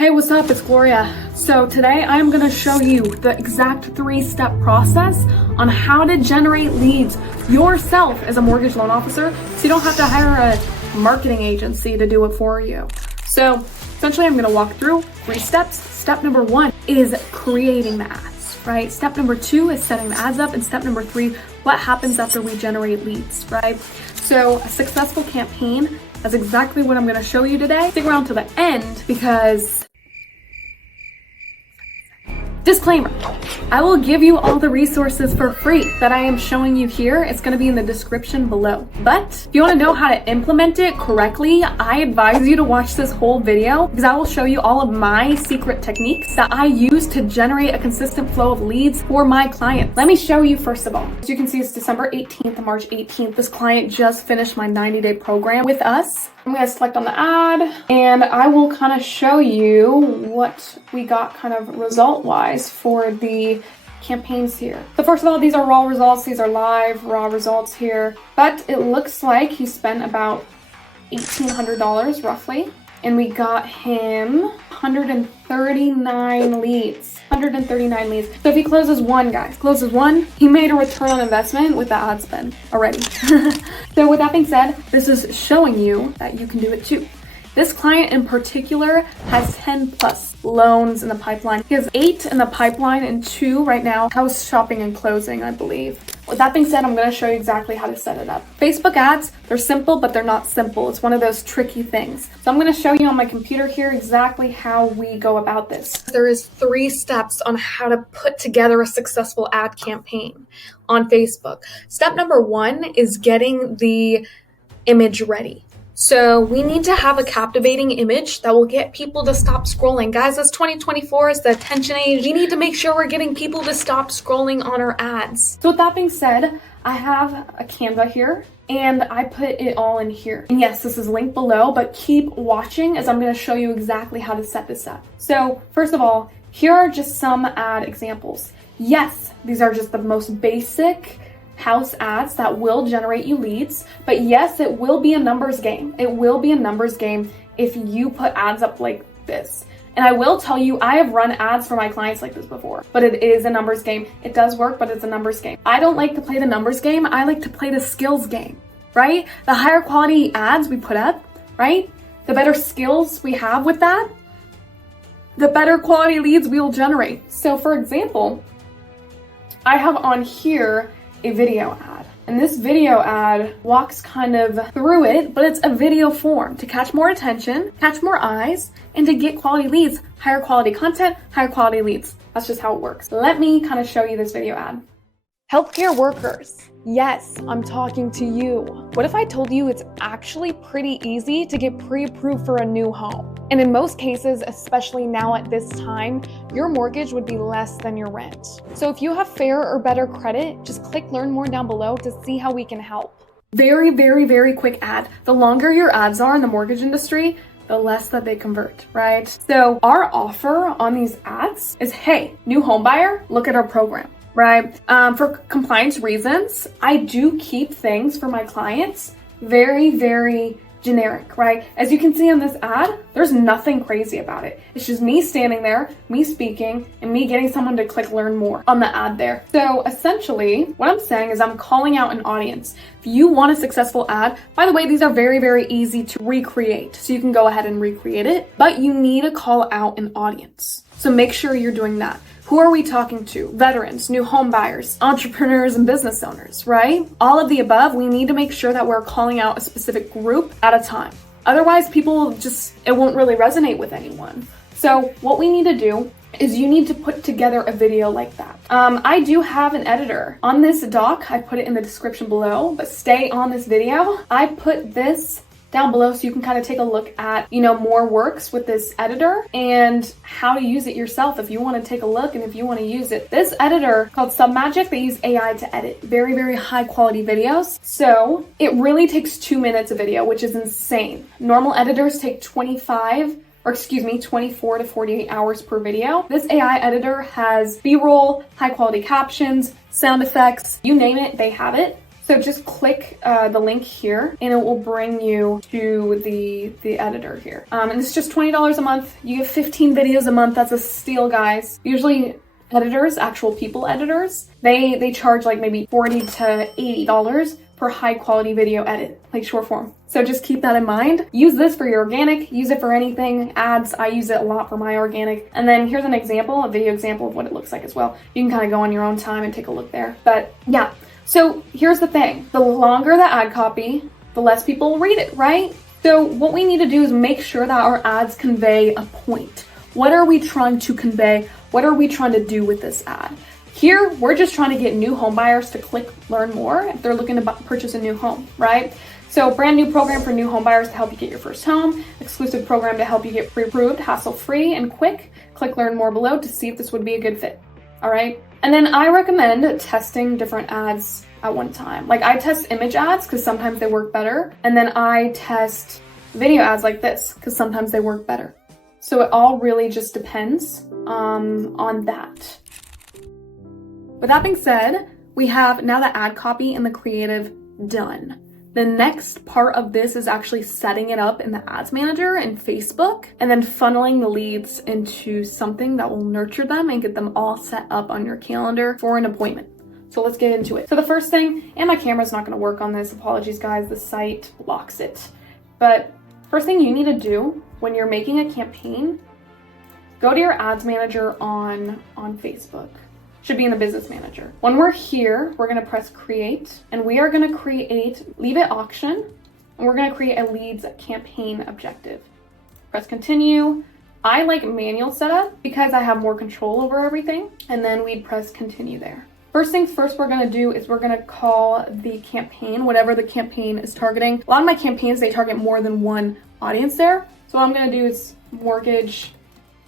Hey, what's up? It's Gloria. So today I'm going to show you the exact 3-step process on how to generate leads yourself as a mortgage loan officer so you don't have to hire a marketing agency to do it for you. So essentially I'm going to walk through 3 steps. Step number 1 is creating the ads, right? Step number 2 is setting the ads up, and step number 3, what happens after we generate leads, right? So a successful campaign, that's exactly what I'm going to show you today. Stick around to the end because disclaimer, I will give you all the resources for free that I am showing you here. It's going to be in the description below. But if you want to know how to implement it correctly, I advise you to watch this whole video because I will show you all of my secret techniques that I use to generate a consistent flow of leads for my clients. Let me show you first of all. As you can see, it's December 18th to March 18th. This client just finished my 90-day program with us. I'm going to select on the ad and I will kind of show you what we got kind of result-wise for the campaigns here. So first of all, these are raw results. These are live raw results here, but it looks like he spent about $1,800 roughly, and we got him 139 leads. 139 leads. So if he closes one, guys, closes one, he made a return on investment with the ad spend already. So with that being said, this is showing you that you can do it too. This client in particular has 10 plus loans in the pipeline. He has 8 in the pipeline and 2 right now house shopping and closing, I believe. With that being said, I'm going to show you exactly how to set it up. Facebook ads, they're simple, but they're not simple. It's one of those tricky things. So I'm going to show you on my computer here exactly how we go about this. There is 3 steps on how to put together a successful ad campaign on Facebook. Step number 1 is getting the image ready. So we need to have a captivating image that will get people to stop scrolling. Guys, it's 2024, it's the attention age. We need to make sure we're getting people to stop scrolling on our ads. So with that being said, I have a Canva here and I put it all in here. And yes, this is linked below, but keep watching as I'm going to show you exactly how to set this up. So first of all, here are just some ad examples. Yes, these are just the most basic house ads that will generate you leads, but yes, it will be a numbers game. It will be a numbers game if you put ads up like this. And I will tell you, I have run ads for my clients like this before, but it is a numbers game. It does work, but it's a numbers game. I don't like to play the numbers game. I like to play the skills game, right? The higher quality ads we put up, right? The better skills we have with that, the better quality leads we will generate. So for example, I have on here a video ad. And this video ad walks kind of through it, but it's a video form to catch more attention, catch more eyes, and to get quality leads, higher quality content, higher quality leads. That's just how it works. Let me kind of show you this video ad. Healthcare workers. Yes, I'm talking to you. What if I told you it's actually pretty easy to get pre-approved for a new home? And in most cases, especially now at this time, your mortgage would be less than your rent. So if you have fair or better credit, just click learn more down below to see how we can help. Very, very, very quick ad. The longer your ads are in the mortgage industry, the less that they convert, right? So our offer on these ads is, hey, new home buyer, look at our program. Right? For compliance reasons, I do keep things for my clients very, very generic, right? As you can see on this ad, there's nothing crazy about it. It's just me standing there, me speaking, and me getting someone to click learn more on the ad there. So essentially, what I'm saying is I'm calling out an audience. If you want a successful ad, by the way, these are very, very easy to recreate. So you can go ahead and recreate it, but you need to call out an audience. So make sure you're doing that. Who are we talking to? Veterans, new home buyers, entrepreneurs, and business owners, right? All of the above, we need to make sure that we're calling out a specific group at a time. Otherwise, people just, it won't really resonate with anyone. So what we need to do is you need to put together a video like that. I do have an editor. On this doc, I put it in the description below, but stay on this video. I put this down below so you can kind of take a look at, more works with this editor and how to use it yourself if you want to take a look and if you want to use it. This editor called Submagic, they use AI to edit very, very high quality videos. So it really takes 2 minutes a video, which is insane. Normal editors take 24 to 48 hours per video. This AI editor has B-roll, high quality captions, sound effects, you name it, they have it. So just click the link here and it will bring you to the editor here. And it's just $20 a month. You get 15 videos a month. That's a steal, guys. Usually editors, actual people editors, they charge like maybe $40 to $80 for high quality video edit, like short form. So just keep that in mind. Use this for your organic, use it for anything. Ads, I use it a lot for my organic. And then here's an example, a video example of what it looks like as well. You can kind of go on your own time and take a look there. But yeah, so here's the thing. The longer the ad copy, the less people will read it, right? So what we need to do is make sure that our ads convey a point. What are we trying to convey? What are we trying to do with this ad? Here, we're just trying to get new home buyers to click learn more if they're looking to purchase a new home, right? So brand new program for new home buyers to help you get your first home, exclusive program to help you get pre-approved, hassle-free and quick. Click learn more below to see if this would be a good fit, all right? And then I recommend testing different ads at one time. Like I test image ads because sometimes they work better. And then I test video ads like this because sometimes they work better. So it all really just depends on that. With that being said, we have now the ad copy and the creative done. The next part of this is actually setting it up in the ads manager in Facebook and then funneling the leads into something that will nurture them and get them all set up on your calendar for an appointment. So let's get into it. So the first thing, and my camera's not gonna work on this, apologies guys, the site blocks it. But first thing you need to do when you're making a campaign, go to your ads manager on Facebook. Should be in the business manager. When we're here, we're gonna press create and we are gonna create leave it auction and we're gonna create a leads campaign objective. Press continue. I like manual setup because I have more control over everything, and then we'd press continue there. First things first we're gonna do is we're gonna call the campaign, whatever the campaign is targeting. A lot of my campaigns, they target more than one audience there. So what I'm gonna do is mortgage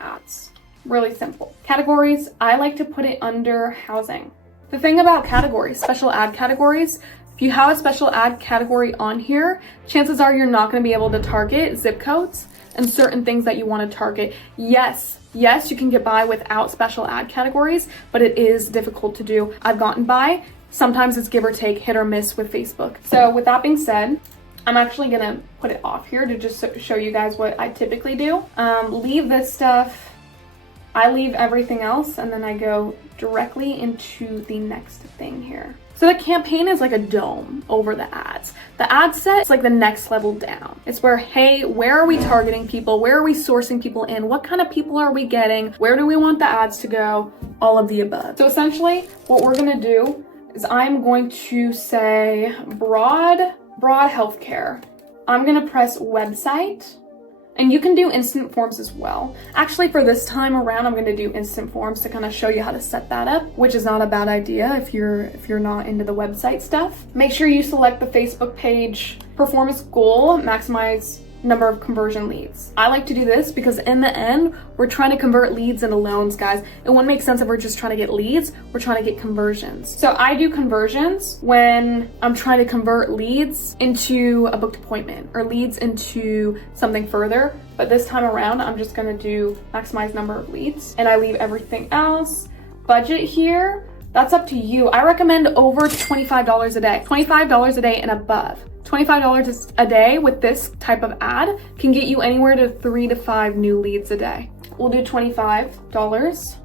ads. Really simple. Categories, I like to put it under housing. The thing about categories, special ad categories, if you have a special ad category on here, chances are you're not gonna be able to target zip codes and certain things that you wanna target. Yes, you can get by without special ad categories, but it is difficult to do. I've gotten by. Sometimes it's give or take, hit or miss with Facebook. So with that being said, I'm actually gonna put it off here to just show you guys what I typically do. Leave this stuff. I leave everything else and then I go directly into the next thing here. So the campaign is like a dome over the ads. The ad set is like the next level down. It's where, hey, where are we targeting people? Where are we sourcing people in? What kind of people are we getting? Where do we want the ads to go? All of the above. So essentially what we're gonna do is I'm going to say broad healthcare. I'm gonna press website. And you can do instant forms as well. Actually, for this time around, I'm going to do instant forms to kind of show you how to set that up, which is not a bad idea if you're not into the website stuff. Make sure you select the Facebook page, performance goal, maximize number of conversion leads. I like to do this because in the end, we're trying to convert leads into loans, guys. It wouldn't make sense if we're just trying to get leads, we're trying to get conversions. So I do conversions when I'm trying to convert leads into a booked appointment or leads into something further. But this time around, I'm just gonna do maximize number of leads and I leave everything else. Budget here, that's up to you. I recommend over $25 a day, $25 a day and above. $25 a day with this type of ad can get you anywhere to 3 to 5 new leads a day. We'll do $25.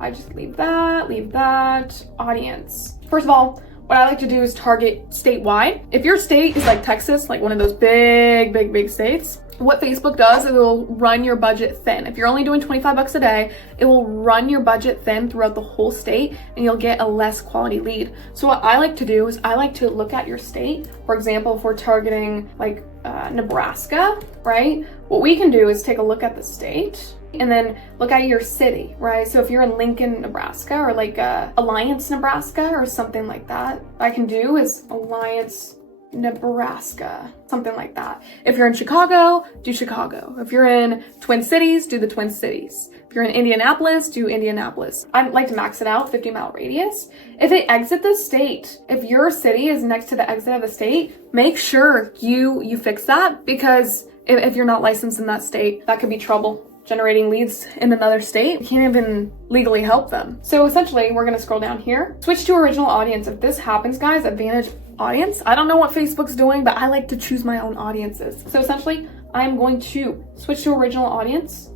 I just leave that. Audience. First of all, what I like to do is target statewide. If your state is like Texas, like one of those big states, what Facebook does is it will run your budget thin. If you're only doing 25 bucks a day, it will run your budget thin throughout the whole state and you'll get a less quality lead. So what I like to do is I like to look at your state. For example, if we're targeting like Nebraska, right? What we can do is take a look at the state and then look at your city, right? So if you're in Lincoln, Nebraska, or like Alliance, Nebraska, or something like that, what I can do is Alliance, Nebraska, something like that. If you're in Chicago, do Chicago. If you're in Twin Cities, do the Twin Cities. If you're in Indianapolis, do Indianapolis. I like to max it out, 50-mile radius. If they exit the state, if your city is next to the exit of the state, make sure you fix that because if you're not licensed in that state, that could be trouble. generating leads in another state. We can't even legally help them. So essentially, we're gonna scroll down here, switch to original audience. If this happens, guys, advantage audience. I don't know what Facebook's doing, but I like to choose my own audiences. So essentially, I'm going to switch to original audience,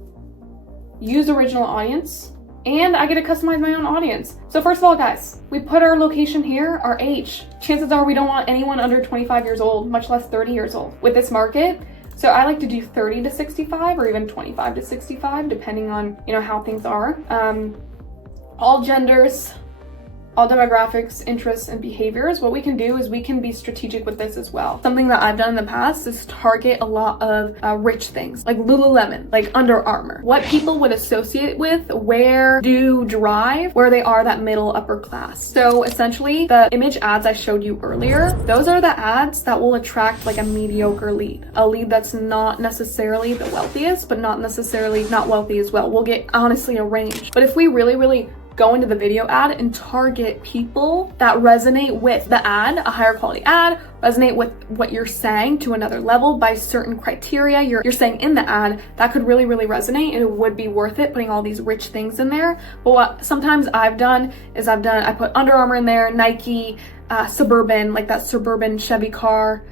use original audience, and I get to customize my own audience. So first of all, guys, we put our location here, our age. Chances are we don't want anyone under 25 years old, much less 30 years old with this market. So I like to do 30 to 65 or even 25 to 65, depending on, you know, how things are. All genders, all demographics, interests, and behaviors. What we can do is we can be strategic with this as well. Something that I've done in the past is target a lot of rich things, like Lululemon, like Under Armour. What people would associate with, where do drive, where they are that middle upper class. So essentially, the image ads I showed you earlier, those are the ads that will attract like a mediocre lead. A lead that's not necessarily the wealthiest, but not necessarily not wealthy as well. We'll get honestly a range. But if we really go into the video ad and target people that resonate with the ad, a higher quality ad, resonate with what you're saying to another level by certain criteria you're saying in the ad, that could really resonate, and it would be worth it putting all these rich things in there. But what sometimes I've done is I put Under Armour in there, Nike, Suburban, like that Suburban Chevy car,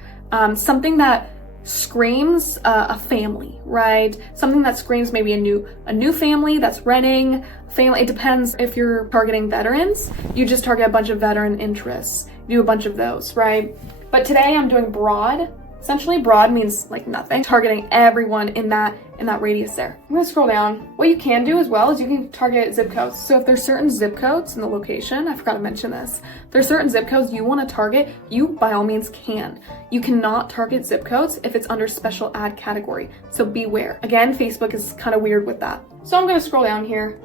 something that screams a family, right? Something that screams maybe a new family that's renting, family. It depends if you're targeting veterans. You just target a bunch of veteran interests. You do a bunch of those, right? But today I'm doing broad. Essentially, broad means like nothing. Targeting everyone in that radius there. I'm gonna scroll down. What you can do as well is you can target zip codes. So if there's certain zip codes in the location, I forgot to mention this. If there's certain zip codes you want to target, you by all means can. You cannot target zip codes if it's under special ad category. So beware. Again, Facebook is kind of weird with that. So I'm gonna scroll down here.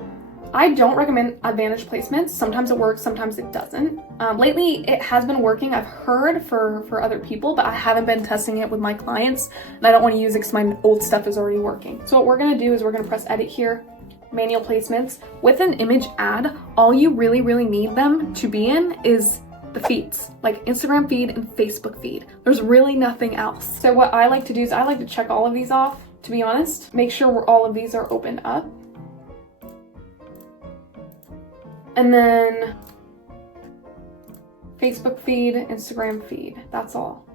I don't recommend advantage placements. Sometimes it works, sometimes it doesn't. Lately, it has been working. I've heard for other people, but I haven't been testing it with my clients, and I don't want to use it because my old stuff is already working. So what we're gonna do is we're gonna press edit here, manual placements. With an image ad, all you really need them to be in is the feeds, like Instagram feed and Facebook feed. There's really nothing else. So what I like to do is I like to check all of these off, to be honest. Make sure all of these are opened up. And then Facebook feed, Instagram feed, that's all.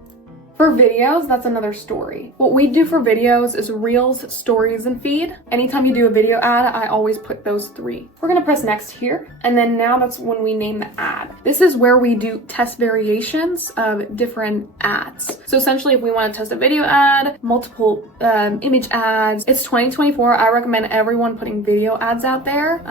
For videos, that's another story. What we do for videos is Reels, Stories, and Feed. Anytime you do a video ad, I always put those three. We're gonna press next here, and then now that's when we name the ad. This is where we do test variations of different ads. So essentially, if we wanna test a video ad, multiple image ads, it's 2024, I recommend everyone putting video ads out there.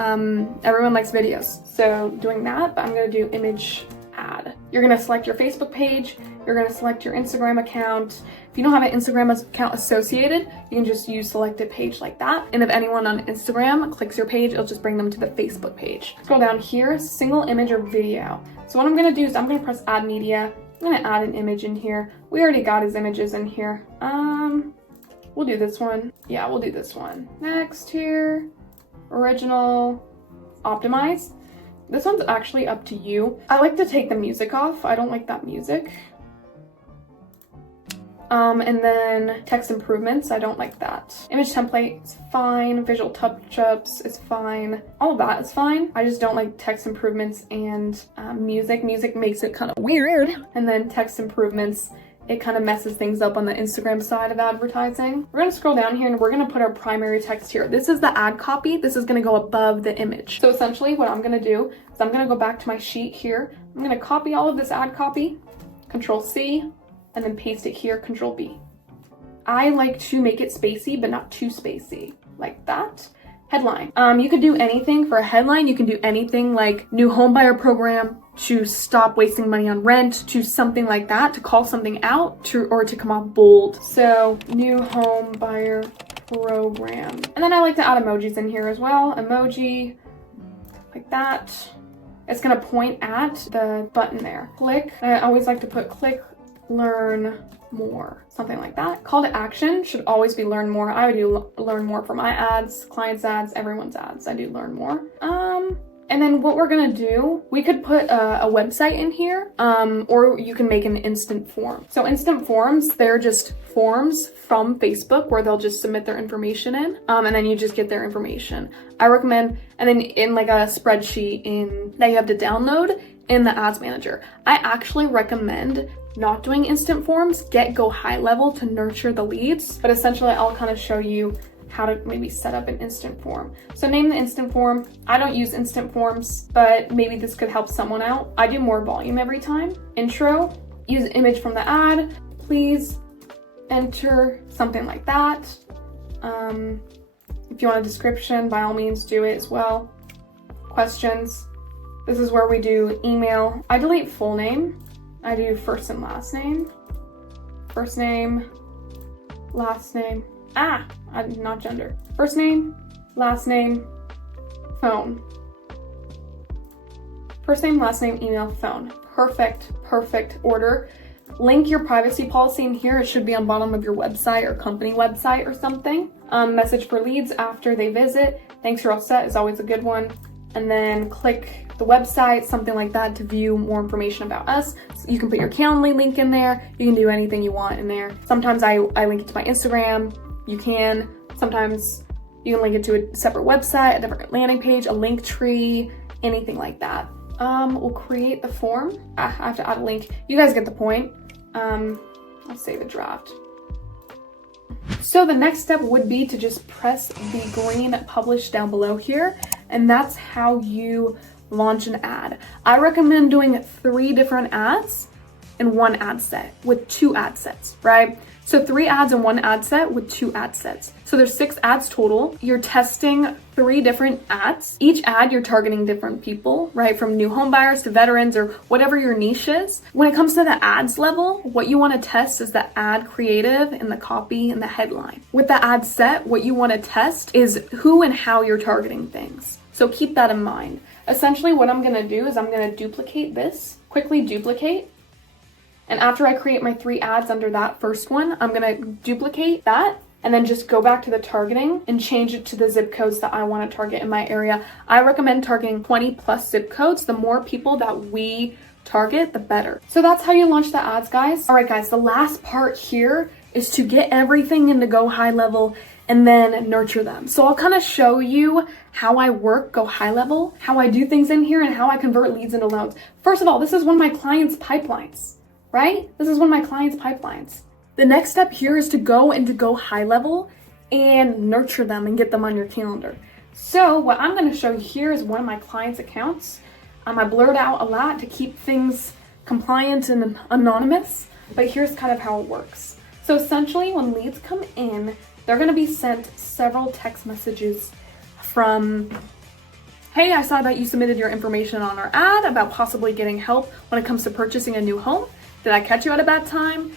Everyone likes videos, so doing that, but I'm gonna do image ad. You're gonna select your Facebook page, you're gonna select your Instagram account. If you don't have an Instagram account associated, you can just use selected page like that. And if anyone on Instagram clicks your page, it'll just bring them to the Facebook page. Scroll down here, single image or video. So what I'm gonna do is I'm gonna press add media. I'm gonna add an image in here. We already got his images in here. We'll do this one. Yeah, we'll do this one. Next here, original, optimize. This one's actually up to you. I like to take the music off. I don't like that music. And then text improvements, I don't like that. Image template is fine. Visual touch-ups is fine. All of that is fine. I just don't like text improvements and music. Music makes it kind of weird. And then text improvements, it kind of messes things up on the Instagram side of advertising. We're gonna scroll down here and we're gonna put our primary text here. This is the ad copy. This is gonna go above the image. So essentially what I'm gonna do is I'm gonna go back to my sheet here. I'm gonna copy all of this ad copy, Control C, and then paste it here, Control B. I like to make it spacey, but not too spacey, like that. Headline. You could do anything for a headline. You can do anything like new home buyer program, to stop wasting money on rent, to something like that, to call something out, or to come off bold. So new home buyer program. And then I like to add emojis in here as well. Emoji, like that. It's gonna point at the button there. Click, I always like to put click, learn more, something like that. Call to action should always be learn more. I would do learn more for my ads, clients' ads, everyone's ads. I do learn more. And then what we're gonna do, we could put a website in here, or you can make an instant form. So instant forms, they're just forms from Facebook where they'll just submit their information in, and then you just get their information. I recommend, and then in like a spreadsheet that you have to download in the ads manager. I actually recommend not doing instant forms, go high level to nurture the leads, but essentially I'll kind of show you how to maybe set up an instant form. So name the instant form. I don't use instant forms, but maybe this could help someone out. I do more volume every time. Intro, use image from the ad. Please enter something like that. If you want a description, by all means do it as well. Questions. This is where we do email. I delete full name. I do first and last name. First name, last name. Not gender. First name, last name, phone. First name, last name, email, phone. Perfect order. Link your privacy policy in here. It should be on bottom of your website or company website or something. Message for leads after they visit. Thanks, you're all set is always a good one. And then click the website, something like that, to view more information about us. So you can put your Calendly link in there. You can do anything you want in there. Sometimes I link it to my Instagram. You can. Sometimes you can link it to a separate website, a different landing page, a link tree, anything like that. We'll create the form. I have to add a link. You guys get the point. I'll save a draft. So the next step would be to just press the green publish down below here, and that's how you launch an ad. I recommend doing 3 different ads in one ad set with 2 ad sets, right? So 3 ads in one ad set with 2 ad sets. So there's 6 ads total. You're testing 3 different ads. Each ad, you're targeting different people, right? From new home buyers to veterans or whatever your niche is. When it comes to the ads level, what you want to test is the ad creative and the copy and the headline. With the ad set, what you want to test is who and how you're targeting things. So keep that in mind. Essentially what I'm going to do is I'm going to duplicate this, quickly duplicate. And after I create my 3 ads under that first one, I'm gonna duplicate that and then just go back to the targeting and change it to the zip codes that I wanna target in my area. I recommend targeting 20+ zip codes. The more people that we target, the better. So that's how you launch the ads, guys. All right, guys, the last part here is to get everything into go high level and then nurture them. So I'll kind of show you how I work go high level, how I do things in here, and how I convert leads into loans. First of all, this is one of my clients' pipelines. Right? This is one of my clients' pipelines. The next step here is to go high level and nurture them and get them on your calendar. So what I'm going to show you here is one of my clients' accounts. I blurred out a lot to keep things compliant and anonymous, but here's kind of how it works. So essentially when leads come in, they're going to be sent several text messages from, hey, I saw that you submitted your information on our ad about possibly getting help when it comes to purchasing a new home. Did I catch you at a bad time?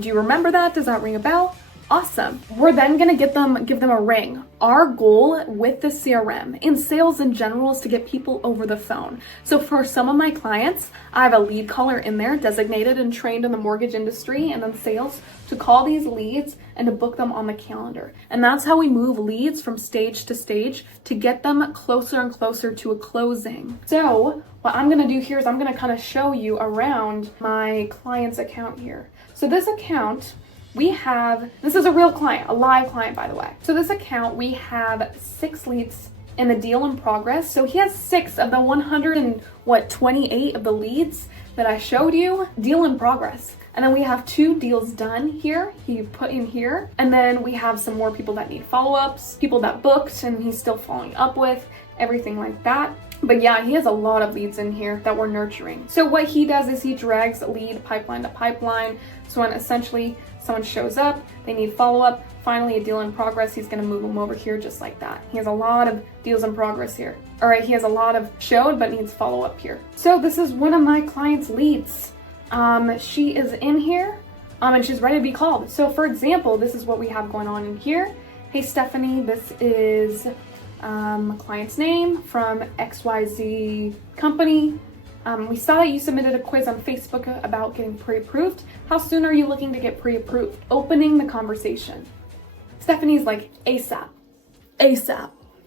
Do you remember that? Does that ring a bell? Awesome. We're then gonna give them a ring. Our goal with the CRM in sales in general is to get people over the phone. So for some of my clients, I have a lead caller in there designated and trained in the mortgage industry and in sales to call these leads and to book them on the calendar. And that's how we move leads from stage to stage to get them closer and closer to a closing. So what I'm gonna do here is I'm gonna kind of show you around my client's account here. So this account, this is a real client, a live client, by the way. So this account, we have 6 leads in the deal in progress. So he has 6 of the 128 of the leads that I showed you, deal in progress. And then we have 2 deals done here, he put in here. And then we have some more people that need follow-ups, people that booked and he's still following up with, everything like that. But yeah, he has a lot of leads in here that we're nurturing. So what he does is he drags lead pipeline to pipeline. So when essentially someone shows up, they need follow-up, finally a deal in progress, he's gonna move them over here just like that. He has a lot of deals in progress here. All right, he has a lot of showed but needs follow-up here. So this is one of my client's leads. She is in here and she's ready to be called. So for example, this is what we have going on in here. Hey Stephanie, this is client's name from XYZ company. We saw that you submitted a quiz on Facebook about getting pre-approved. How soon are you looking to get pre-approved? Opening the conversation. Stephanie's like, ASAP.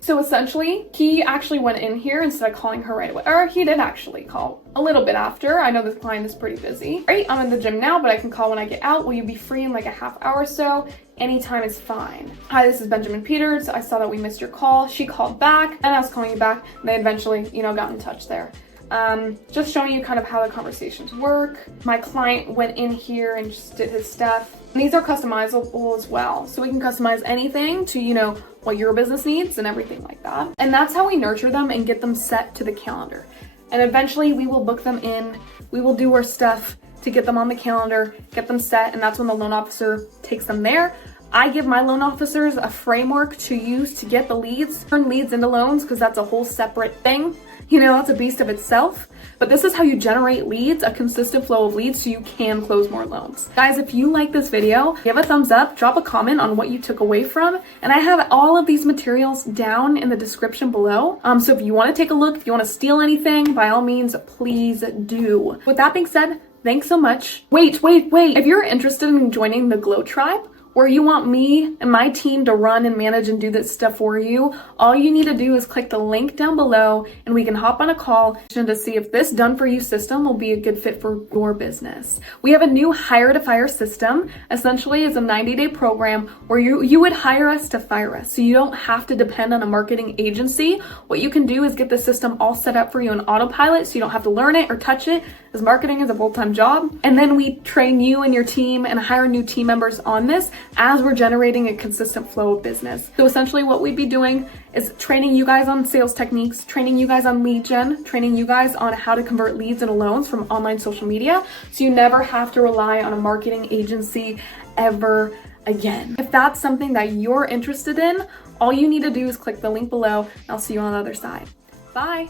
So essentially, he actually went in here instead of calling her right away. Or he did actually call a little bit after. I know this client is pretty busy. Great, I'm in the gym now, but I can call when I get out. Will you be free in like a half hour or so? Anytime is fine. Hi, this is Benjamin Peters. I saw that we missed your call. She called back and I was calling you back. And they eventually, got in touch there. Just showing you kind of how the conversations work. My client went in here and just did his stuff. And these are customizable as well. So we can customize anything to, what your business needs and everything like that. And that's how we nurture them and get them set to the calendar. And eventually we will book them in. We will do our stuff to get them on the calendar, get them set. And that's when the loan officer takes them there. I give my loan officers a framework to use to get the leads, turn leads into loans, because that's a whole separate thing. That's a beast of itself. But this is how you generate leads, a consistent flow of leads so you can close more loans. Guys, if you like this video, give a thumbs up, drop a comment on what you took away from. And I have all of these materials down in the description below. So if you want to take a look, if you want to steal anything, by all means, please do. With that being said, thanks so much. Wait. If you're interested in joining the Glow Tribe, where you want me and my team to run and manage and do this stuff for you, all you need to do is click the link down below and we can hop on a call to see if this done for you system will be a good fit for your business. We have a new hire to fire system. Essentially, it's a 90-day program where you would hire us to fire us. So you don't have to depend on a marketing agency. What you can do is get the system all set up for you on autopilot so you don't have to learn it or touch it, as marketing is a full-time job. And then we train you and your team and hire new team members on this as we're generating a consistent flow of business. So essentially what we'd be doing is training you guys on sales techniques, training you guys on lead gen, training you guys on how to convert leads into loans from online social media, so you never have to rely on a marketing agency ever again. If that's something that you're interested in, all you need to do is click the link below and I'll see you on the other side. Bye.